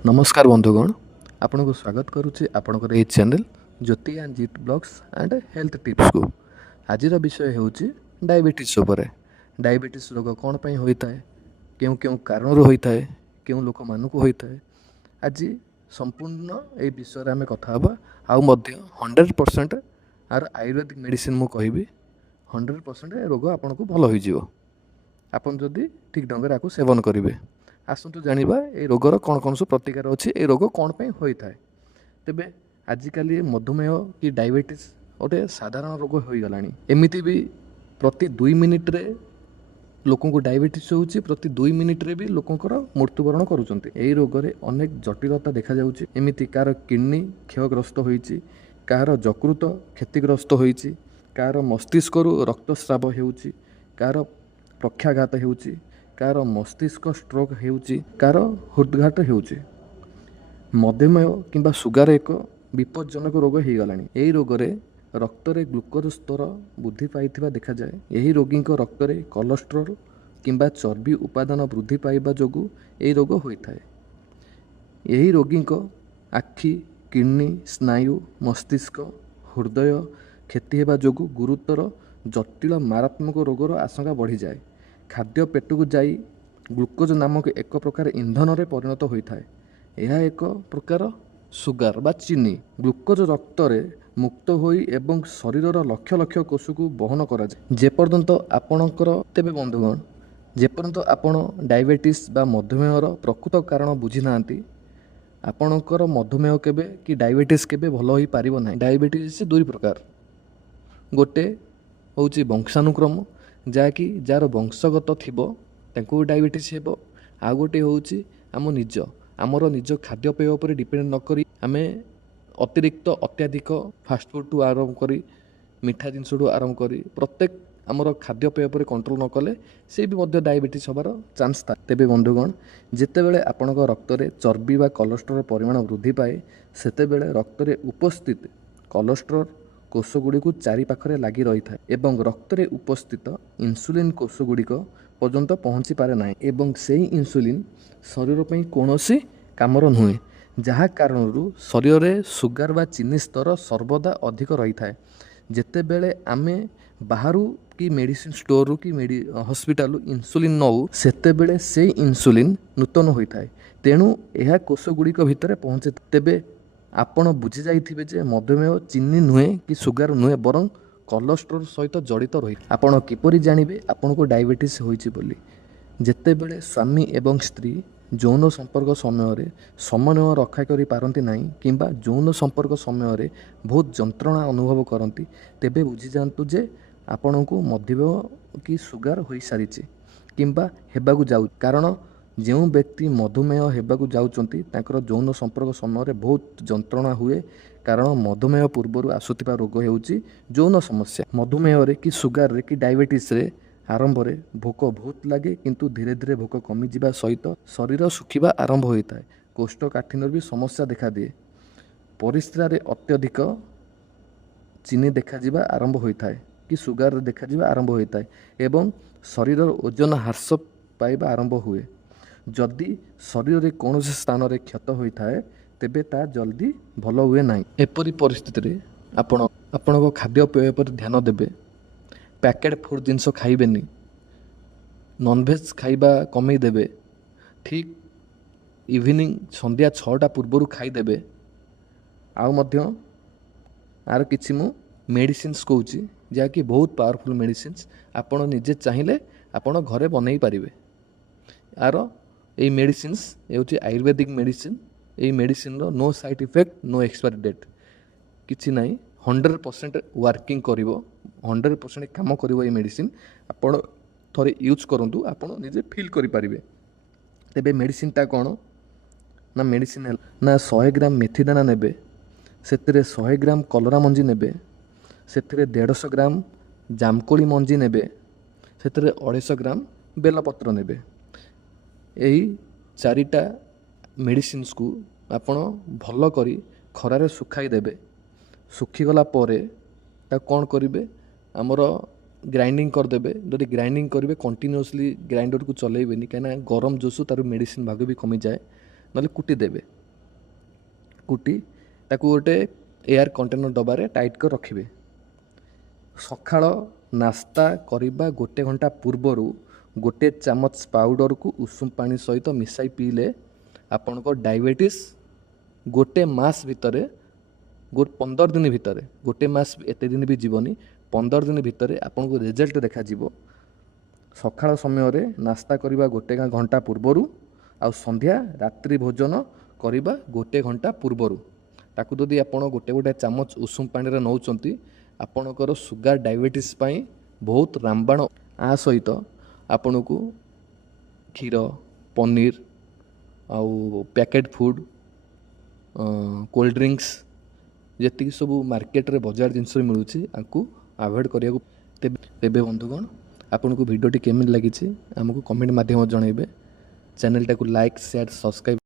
नमस्कार बंधुगण, आपन को स्वागत करुच्ची आपणकर यह channel Jyoti and Jeet blogs and health tips को। आज विषय होची डायबिटीज उपरे। डायबिटीज रोग कौन पाई होता है, क्यों क्यों कारण होता है, क्यों लोक मानक होता है, आज संपूर्ण ये विषय आम कथा आउ 100% आर आयुर्वेदिक मेडिसिन मु कहि 100% रोग आपन को भल हो आपन जदि ठीक ढंग से सेवन करेंगे। आसतु जानिबा ए रोगर कौन कौन सब प्रतिकार अच्छी, ए रोग कौन पाई होता है। तेबे आजिकल मधुमेह कि डायबिटीज गोटे साधारण रोग हो गलानी। एमिति भी प्रति 2 मिनिट रे लोक डायबिटीज होउची, प्रति 2 मिनिट रे भी लोकंकर मृत्युवरण करुचंती। एही रोग रे अनेक जटिलता देखा जाउची। एमिति कार किडनी क्षयग्रस्त होईची, कार यकृत क्षतिग्रस्त होईची, कार मस्तिष्क रक्तस्राव हेउची, कार पक्षाघात हेउची, कार मस्तिष्क स्ट्रोक हेउची, कार हृदघात हेउची। मधुमेह किंबा सुगार एक विपज्जनक रोग हो गलानी। एही रोग रे रक्त रे ग्लूकोज स्तर वृद्धि पाइथिबा देखा जाए। एही रोगी रक्त रे कोलेस्ट्रॉल किंबा चर्बी उपादान वृद्धि पाइबा जोगु एही रोग होइथाय। एही रोगी आखि, किडनी, स्नायु, मस्तिष्क, हृदय क्षति हेबा जोगु गुरुतर जटिल मारात्मक रोगर आशंका बढ़ी जाए। खाद्य पेट को जाई ग्लूकोज नामक एक प्रकार इंधन रे परिणत होता है। यह एक प्रकार सुगार बा चीनी। ग्लूकोज रक्त रे मुक्त होई एवं शरीर लक्ष लक्ष कोष को बहन करा जाए। जेपर्यंत आपणकर तेबे बंधुगण, जेपर्यंत आपण डायबिटीज बा मधुमेहर प्रकृत कारण बुझी नांती, आपणकर मधुमेह केबे कि डायबिटीज केबे भल होई पारिबो नाही। डायबिटीज दुई प्रकार, गोटे होउची वंशानुक्रम, जहाँकि जार वंशगत थिबो तांको डायबिटीज हेबो। आ गोटे होउची आम निज आमर निज खाद्यपेय उपर डिपेंड न करी आमे अतिरिक्त अत्याधिक फास्टफुड टू आरंभ करी मिठा जिनस आरंभ करी प्रत्येक आमर खाद्यपेय उपर कंट्रोल न कले से भी मध्य डायबिटीज होबार चांस था। तेबे बंधुगण, जेतेबेले आपणक रक्त रे चर्बी बा कोलेस्ट्रॉल परिमाण वृद्धि पाए, सेतेबेले रक्त रे उपस्थित कोलेस्ट्रॉल कोष गुड़ी को चारि पाखरे लगी रही था एवं रक्त रे उपस्थित इन्सुलिन कोष गुड़ी पर्यंत पहुँची पारे ना एवं सेही इन्सुलिन शरीर पर कौनसी कामर नुहे, जहाँ कारण शरीर में सुगार बा चीनी स्तर सर्वदा अधिक रही था। जेतेबेले आमे बाहरु कि मेडिसिन स्टोर कि हॉस्पिटल इन्सुलिन नौ, सेतेबेले से इन्सुलिन नूतन होता है। तेणु यह कोष गुड़ी भितर पहुँचे। तेबे आपण बुझी जाइथिबे जे मधुमेह चीनी नुहे कि सुगार नुहे, बरं कोलेस्ट्रॉल सहित जड़ित रही। आपण किपरि जानिबे आपण को डायबिटीज होइछि बोली? जेतेबेले स्वामी एवं स्त्री यौन संपर्क समय समन्वय रक्षा करि पारंती नाही किंबा यौन संपर्क समय बहुत जंत्रणा अनुभव करती, तेबे बुझी जातु जे आपण को मधुमेह कि सुगार हो सारी किंबा हेबाकु जाउ। कारण जो व्यक्ति मधुमेह हेबाकु जाउचंती तांकर यौन संपर्क समय बहुत जंत्रणा हुए, कारण मधुमेह पूर्वर आसुथिबा रोग हेउची यौन समस्या। मधुमेह रे कि सुगार रे कि डायबिटीज रे आरंभ रे भोक बहुत लगे, किंतु धीरे धीरे भोक कमी जिबा सहित शरीर सुखिबा आरंभ होता है। कोष्ठकाठिन्य भी समस्या देखा दिए। परिस्रा रे अत्यधिक चीनी देखा जिबा आरंभ होता है कि सुगार देखा जिबा आरंभ होता है एवं शरीर ओजन ह्रास पाइबा आरंभ हुए। जदि शरीर रे कौन स्थान रे क्षत होता है तेबे ता जल्दी भल हुए ना। एपरी परिस्थिति रे आपण खाद्यपेय पर ध्यान देबे। पैकेट फूड जिनस खाइबेनी, नॉनवेज खाइबा कमी देबे। ठीक इवनिंग संध्या 6टा पूर्वर खाइदेबे। आउ मध्य आर किछि मु मेडिसिन्स कहूँ जहाँकि बहुत पावरफुल मेडिसिन्स आपण निजे चाहिए आपण घरे बनई पारिबे। आर ये मेडिसिन्स होची आयुर्वेदिक मेडिसिन। ये मेडिसिन रो no side effect, no expiry date किछि नाही। 100% वर्किंग करिवो, 100% काम करिवो। ये मेडिसिन आपण थोड़े यूज करंतु, आपण निजे फील करि पारिबे। तेबे मेडिसिन ता कोन ना, मेडिसिन ना 100 ग्राम मेथी दाना नेबे, सेतिरे 100 ग्राम कलरा मंजी नेबे, सेतिरे 150 ग्राम जामकोली मंजी नेबे, सेतिरे 250 ग्राम बेलपत्र नेबे। यही 4टा मेडिसिन्स को आपण भल करी खरारे सुखाई देबे। सुखीगला परे ता कौन करेंगे, आमर ग्राइंडिंग करदे। जब ग्राइंडिंग करेंगे कंटिन्यूअसली ग्राइंडर को चलेबेनी, कहीं गरम जोशु तार मेडिसिन भाग भी कमी जाए। ନହେଲେ କୁଟି ଦେବେ। କୁଟି ତାକୁ ଗୋଟେ ଏୟାର କଣ୍ଟେନର୍ ଡବାରେ ଟାଇଟ୍ କରି ରଖିବେ। ସକାଳ ନାସ୍ତା କରିବା 1 ଘଣ୍ଟା ପୂର୍ବରୁ 1 ଚାମଚ ପାଉଡ଼ରକୁ ଉଷୁମ ପାଣି ସହିତ ମିଶାଇ ପିଇଲେ ଆପଣଙ୍କ ଡାଇବେଟିସ୍ 1 ମାସ ଭିତରେ 15 ଦିନ ଭିତରେ, 1 ମାସ ଏତେ ଦିନ ବି ଯିବନି, 15 ଦିନ ଭିତରେ ଆପଣଙ୍କୁ ରେଜଲ୍ଟ ଦେଖାଯିବ। ସକାଳ ସମୟରେ ନାସ୍ତା କରିବା 1 ଘଣ୍ଟା ପୂର୍ବରୁ ଆଉ ସନ୍ଧ୍ୟା ରାତ୍ରି ଭୋଜନ କରିବା 1 ଘଣ୍ଟା ପୂର୍ବରୁ ତାକୁ ଯଦି ଆପଣ ଗୋଟେ ଚାମଚ ଉଷୁମ ପାଣିରେ ନେଉଛନ୍ତି, ଆପଣଙ୍କର ସୁଗାର ଡାଇବେଟିସ୍ ପାଇଁ ବହୁତ ରାମବାଣ। ଆ ସହିତ ଆପଣଙ୍କୁ କ୍ଷୀର, ପନିର ଆଉ ପ୍ୟାକେଟ୍ ଫୁଡ଼୍, କୋଲ୍ଡ ଡ୍ରିଙ୍କସ୍ ଯେତିକି ସବୁ ମାର୍କେଟରେ ବଜାର ଜିନିଷ ମିଳୁଛି ଆକୁ ଆଭଏଡ଼ କରିବାକୁ। ତେବେ ବନ୍ଧୁଗଣ, ଆପଣଙ୍କୁ ଭିଡ଼ିଓଟି କେମିତି ଲାଗିଛି ଆମକୁ କମେଣ୍ଟ ମାଧ୍ୟମରେ ଜଣାଇବେ। ଚ୍ୟାନେଲଟାକୁ ଲାଇକ୍, ସେୟାର, ସବସ୍କ୍ରାଇବ୍